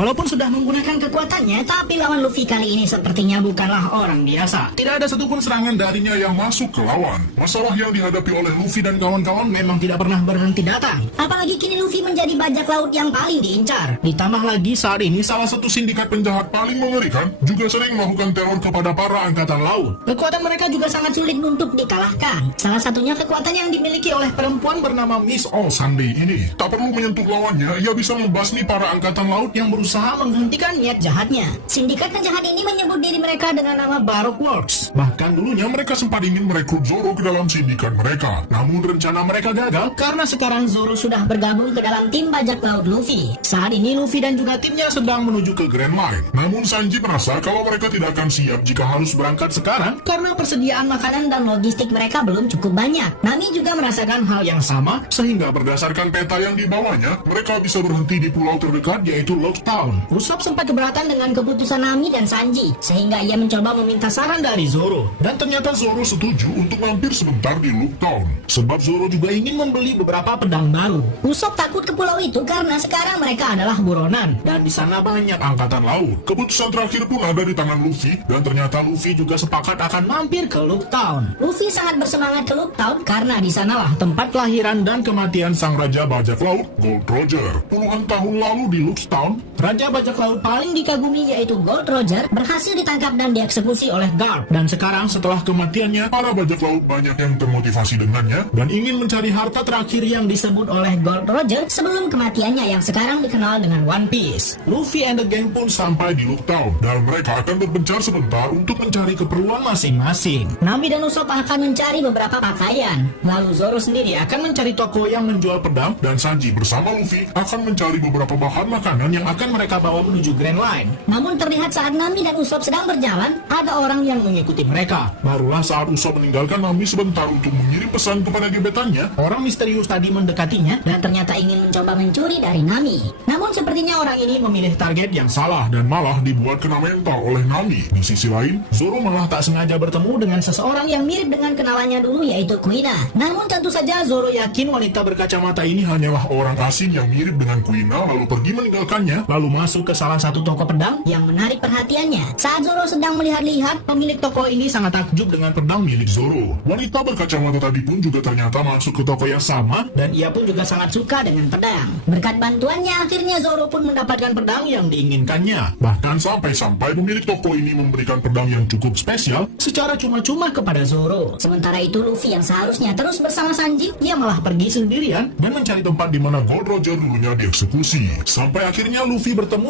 Walaupun sudah menggunakan kekuatannya, tapi lawan Luffy kali ini sepertinya bukanlah orang biasa. Tidak ada satupun serangan darinya yang masuk ke lawan. Masalah yang dihadapi oleh Luffy dan kawan-kawan Memang tidak pernah berhenti datang. Apalagi kini Luffy menjadi bajak laut yang paling diincar. ditambah lagi saat ini salah satu sindikat penjahat paling mengerikan juga sering melakukan teror kepada para angkatan laut. Kekuatan mereka juga sangat sulit untuk dikalahkan. Salah satunya kekuatan yang dimiliki oleh perempuan Bernama Miss All Sunday ini tak perlu menyentuh lawannya, ia bisa membasmi para angkatan laut yang berusaha menghentikan niat jahatnya. Sindikat penjahat ini menyebut diri mereka dengan nama Baroque Works. Bahkan dulunya mereka sempat ingin merekrut Zoro ke dalam sindikat mereka. Namun rencana mereka gagal Karena sekarang Zoro sudah bergabung ke dalam tim bajak laut Luffy. Saat ini Luffy dan juga timnya sedang menuju ke Grand Line. Namun Sanji merasa kalau mereka tidak akan siap jika harus berangkat sekarang. karena persediaan makanan dan logistik mereka belum cukup banyak. Nami juga merasakan hal yang sama. Sehingga berdasarkan peta yang dibawanya, mereka bisa berhenti di pulau terdekat yaitu Locktown. Usopp sempat keberatan dengan keputusan Nami dan Sanji, sehingga ia mencoba meminta saran dari Zoro. Dan ternyata Zoro setuju untuk mampir sebentar di Locktown. Sebab Zoro juga ingin membeli beberapa pedang baru. Usopp takut ke pulau itu karena sekarang mereka adalah buronan. Dan di sana banyak angkatan laut. Keputusan terakhir pun ada di tangan Luffy. Dan ternyata Luffy juga sepakat akan Mampir ke Locktown. Luffy sangat bersemangat ke Locktown karena di sanalah tempat kelahiran dan kematian sang raja bajak laut, Gold Roger. Puluhan tahun lalu di Locktown, raja bajak laut paling dikagumi yaitu Gold Roger berhasil ditangkap dan dieksekusi oleh Garp. dan sekarang setelah kematiannya, para bajak laut banyak yang termotivasi dengannya dan ingin mencari harta terakhir yang disebut oleh Gold Roger sebelum kematiannya yang sekarang dikenal dengan One Piece. Luffy and the gang pun sampai di Locktown dan mereka akan berpencar sebentar untuk mencari keperluan masing-masing. Nami dan Usopp akan mencari beberapa pakaian. Lalu Zoro sendiri akan mencari toko yang Menjual pedang dan Sanji bersama Luffy akan mencari beberapa bahan makanan yang akan mereka bawa menuju Grand Line. Namun terlihat saat Nami dan Usopp sedang berjalan, ada orang yang mengikuti mereka. Barulah saat Usopp meninggalkan Nami sebentar untuk mengirim pesan kepada gebetannya, Orang misterius tadi mendekatinya dan ternyata ingin mencoba mencuri dari Nami. Namun sepertinya orang ini memilih target yang salah dan malah dibuat kena mental oleh Nami. Di sisi lain, Zoro malah tak sengaja bertemu dengan seseorang yang mirip dengan kenalannya dulu yaitu Kuina. Namun tentu saja Zoro yakin wanita berkacamata ini hanyalah orang asing yang mirip dengan Kuina lalu pergi meninggalkannya, lalu masuk ke salah satu toko pedang yang menarik perhatiannya. Saat Zoro sedang melihat-lihat, pemilik toko ini sangat takjub dengan pedang milik Zoro. Wanita berkacamata tadi pun juga ternyata masuk ke toko yang sama dan ia pun juga sangat suka dengan pedang. Berkat bantuannya akhirnya Zoro pun mendapatkan pedang yang diinginkannya. Bahkan sampai-sampai pemilik toko ini memberikan pedang yang cukup spesial secara cuma-cuma kepada Zoro. Sementara itu Luffy yang seharusnya terus bersama Sanji, ia malah pergi sendirian dan mencari tempat di mana Gold Roger dulunya dieksekusi. Sampai akhirnya Luffy bertemu